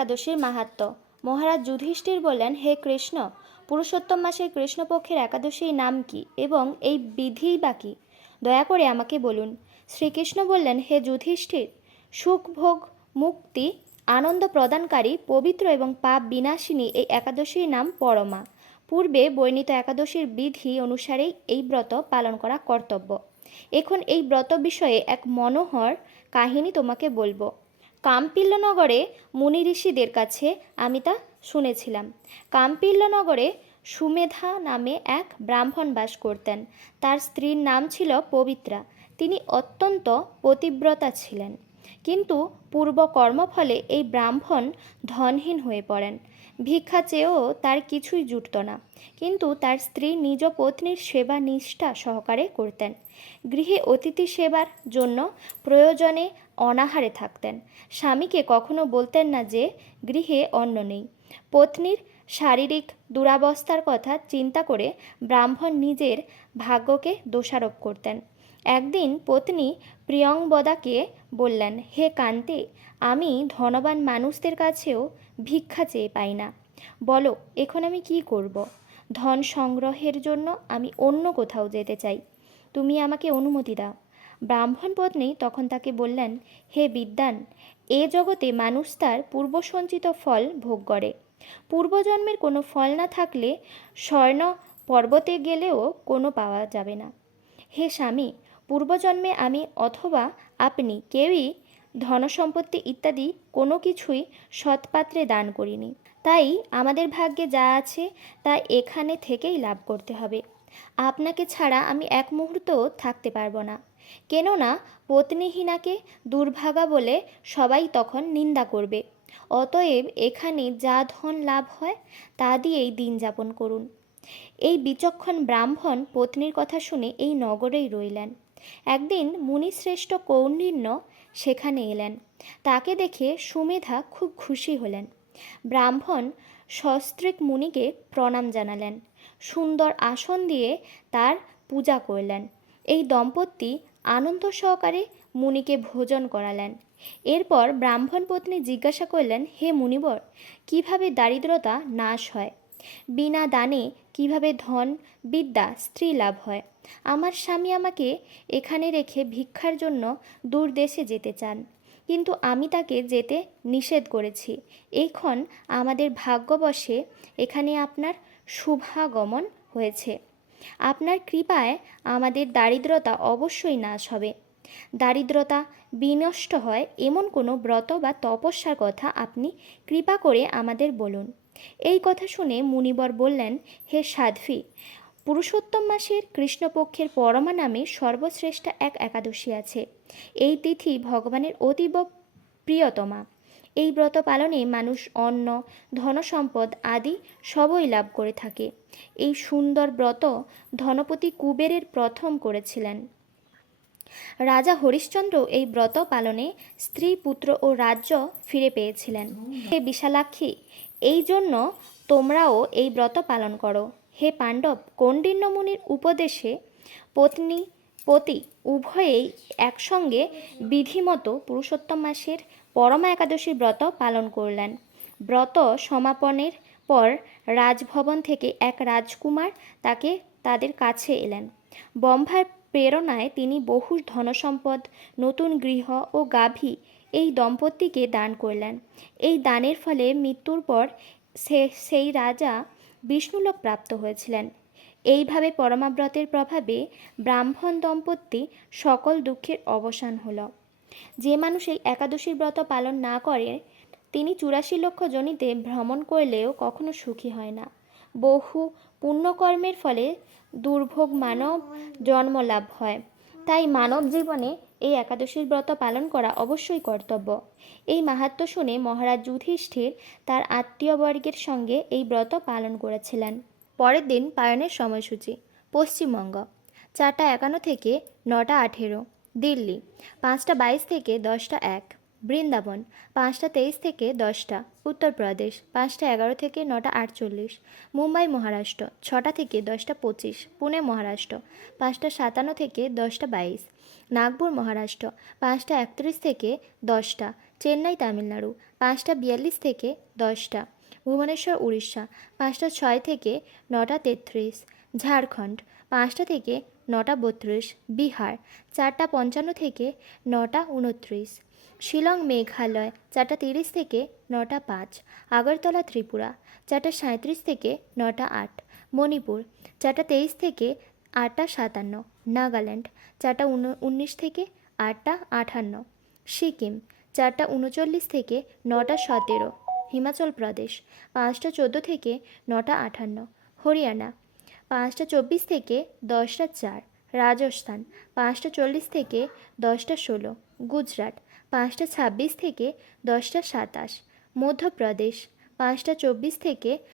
একাদশীর মাহাত্ম্য। মহারাজ যুধিষ্ঠির বললেন, হে কৃষ্ণ, পুরুষোত্তম মাসের কৃষ্ণপক্ষের একাদশীর নাম কি এবং এই বিধিই বা কী? দয়া করে আমাকে বলুন। শ্রীকৃষ্ণ বললেন, হে যুধিষ্ঠির, সুখ ভোগ মুক্তি আনন্দ প্রদানকারী পবিত্র এবং পাপ বিনাশিনী এই একাদশীর নাম পরমা। পূর্বে বর্ণিত একাদশীর বিধি অনুসারেই এই ব্রত পালন করা কর্তব্য। এখন এই ব্রত বিষয়ে এক মনোহর কাহিনী তোমাকে বলবো। কাম্পিল্য নগরে মুনি ঋষিদের কাছে আমি তা শুনেছিলাম। কাম্পিল্য নগরে সুমেধা নামে এক ব্রাহ্মণ বাস করতেন। তার স্ত্রীর নাম ছিল পবিত্রা। তিনি অত্যন্ত পতিব্রতা ছিলেন, কিন্তু পূর্ব কর্মফলে এই ব্রাহ্মণ ধনহীন হয়ে পড়েন। ভিক্ষা চেয়েও তার কিছুই জুটত না, কিন্তু তার স্ত্রী নিজ পত্নীর সেবা নিষ্ঠা সহকারে করতেন। গৃহে অতিথি সেবার জন্য প্রয়োজনে অনাহারে থাকতেন। স্বামীকে কখনো বলতেন না যে গৃহে অন্ন নেই। পত্নীর শারীরিক দুরাবস্থার কথা চিন্তা করে ব্রাহ্মণ নিজের ভাগ্যকে দোষারোপ করতেন। একদিন পত্নী প্রিয়ংবদাকে বললেন, হে কান্তে, আমি ধনবান মানুষদের কাছেও ভিক্ষা চেয়ে পাই না। বলো, এখন আমি কি করব? ধন সংগ্রহের জন্য আমি অন্য কোথাও যেতে চাই। তুমি আমাকে অনুমতি দাও। ব্রাহ্মণ পত্নী তখন তাকে বললেন, হে বিদ্বান, এ জগতে মানুষ তার পূর্বসঞ্চিত ফল ভোগ করে। পূর্বজন্মের কোনো ফল না থাকলে স্বর্ণ পর্বতে গেলেও কোনো পাওয়া যাবে না। হে স্বামী, পূর্বজন্মে আমি অথবা আপনি কেউই ধনসম্পত্তি ইত্যাদি কোনো কিছুই সৎপাত্রে দান করিনি। তাই আমাদের ভাগ্যে যা আছে তা এখানে থেকেই লাভ করতে হবে। আপনাকে ছাড়া আমি এক মুহূর্তও থাকতে পারবো না। কেননা পত্নীহীনাকে দুর্ভাগা বলে সবাই তখন নিন্দা করবে। অতএব এখানে যা ধন লাভ হয় তা দিয়েই দিন যাপন করুন। এই বিচক্ষণ ব্রাহ্মণ পত্নীর কথা শুনে এই নগরেই রইলেন। একদিন মুনিশ্রেষ্ঠ কৌণ্ডিন্য সেখানে এলেন। তাকে দেখে সুমেধা খুব খুশি হলেন। ব্রাহ্মণ সস্ত্রীক মুনিকে প্রণাম জানালেন, সুন্দর আসন দিয়ে তার পূজা করলেন। এই দম্পতি আনন্দ সহকারে মুনিকে ভোজন করালেন। এরপর ব্রাহ্মণ পত্নী জিজ্ঞাসা করলেন, হে মুনিবর, কিভাবে দারিদ্রতা নাশ হয়? বিনা দানে কিভাবে ধন বিদ্যা স্ত্রী লাভ হয়? আমার স্বামী আমাকে এখানে রেখে ভিক্ষার জন্য দূর দেশে যেতে চান, কিন্তু আমি তাকে যেতে নিষেধ করেছি। এখন আমাদের ভাগ্যবশে এখানে আপনার শুভাগমন হয়েছে। আপনার কৃপায় আমাদের দারিদ্রতা অবশ্যই নাশ হবে। দারিদ্রতা বিনষ্ট হয় এমন কোনো ব্রত বা তপস্যার কথা আপনি কৃপা করে আমাদের বলুন। এই কথা শুনে মুনিবর বললেন, হে সাধ্বী, পুরুষোত্তম মাসের কৃষ্ণপক্ষের পরমা নামে সর্বশ্রেষ্ঠ এক একাদশী আছে। এই তিথি ভগবানের অতীব প্রিয়তমা। এই ব্রত পালনে মানুষ অন্ন, ধনসম্পদ আদি সবই লাভ করে থাকে। এই সুন্দর ব্রত ধনপতি কুবেরের প্রথম করেছিলেন। রাজা হরিশ্চন্দ্র এই ব্রত পালনে স্ত্রী, পুত্র ও রাজ্য ফিরে পেয়েছিলেন। হে বিশালাক্ষী, এই জন্য তোমরাও এই ব্রত পালন করো। হে পাণ্ডব, কৌণ্ডিন্য মুনির উপদেশে পত্নী পতি উভয়েই একসঙ্গে বিধিমতো পুরুষোত্তম মাসের পরমা একাদশীর ব্রত পালন করলেন। ব্রত সমাপনের পর রাজভবন থেকে এক রাজকুমার তাদের কাছে এলেন। ব্রহ্মার প্রেরণায় তিনি বহু ধনসম্পদ, নতুন গৃহ ও গাভী এই দম্পতিকে দান করলেন। এই দানের ফলে মৃত্যুর পর সেই রাজা বিষ্ণুলোক প্রাপ্ত হয়েছিলেন। এইভাবে পরমাব্রতের প্রভাবে ব্রাহ্মণ দম্পতি সকল দুঃখের অবসান হল। যে মানুষ এই একাদশীর ব্রত পালন না করে তিনি 84 লক্ষ যোনিতে ভ্রমণ করলেও কখনো সুখী হয় না। বহু পুণ্যকর্মের ফলে দুর্ভোগ মানব জন্ম লাভ হয়। তাই মানব জীবনে এই একাদশীর ব্রত পালন করা অবশ্যই কর্তব্য। এই মাহাত্ম্য শুনে মহারাজ যুধিষ্ঠির তার আত্মীয়বর্গের সঙ্গে এই ব্রত পালন করেছিলেন। পরের দিন পালনের সময়সূচি: পশ্চিমবঙ্গ 4টা 51 থেকে 9টা 18, দিল্লি 5টা 22 থেকে 10টা 1, বৃন্দাবন 5টা 23 থেকে 10টা, উত্তরপ্রদেশ 5টা 11 থেকে 9টা 48, মুম্বাই মহারাষ্ট্র 6টা থেকে 10টা 25, পুনে মহারাষ্ট্র 5টা 57 থেকে 10টা 22, নাগপুর মহারাষ্ট্র 5টা 31 থেকে 10টা, চেন্নাই তামিলনাড়ু 5টা 42 থেকে 10টা, ভুবনেশ্বর উড়িষ্যা 5টা 6 থেকে 9টা 33, ঝাড়খণ্ড 5টা থেকে 9টা 32, বিহার 4টা 55 থেকে 9টা 29, শিলং মেঘালয় 4টা 30 থেকে 9টা 5, আগরতলা ত্রিপুরা 4টা 37 থেকে 9টা 8, মণিপুর 4টা 23 থেকে 8টা 57, নাগাল্যান্ড 4টা 19 থেকে 8টা 58, সিকিম 4টা 39 থেকে 9টা 17, হিমাচল প্রদেশ 5টা 14 থেকে 9টা 58, হরিয়ানা 5টা 24 থেকে 10টা 4, রাজস্থান 5টা 40 থেকে 10টা 16, গুজরাট 5টা 26 থেকে 10টা 27, মধ্যপ্রদেশ 5টা 24 থেকে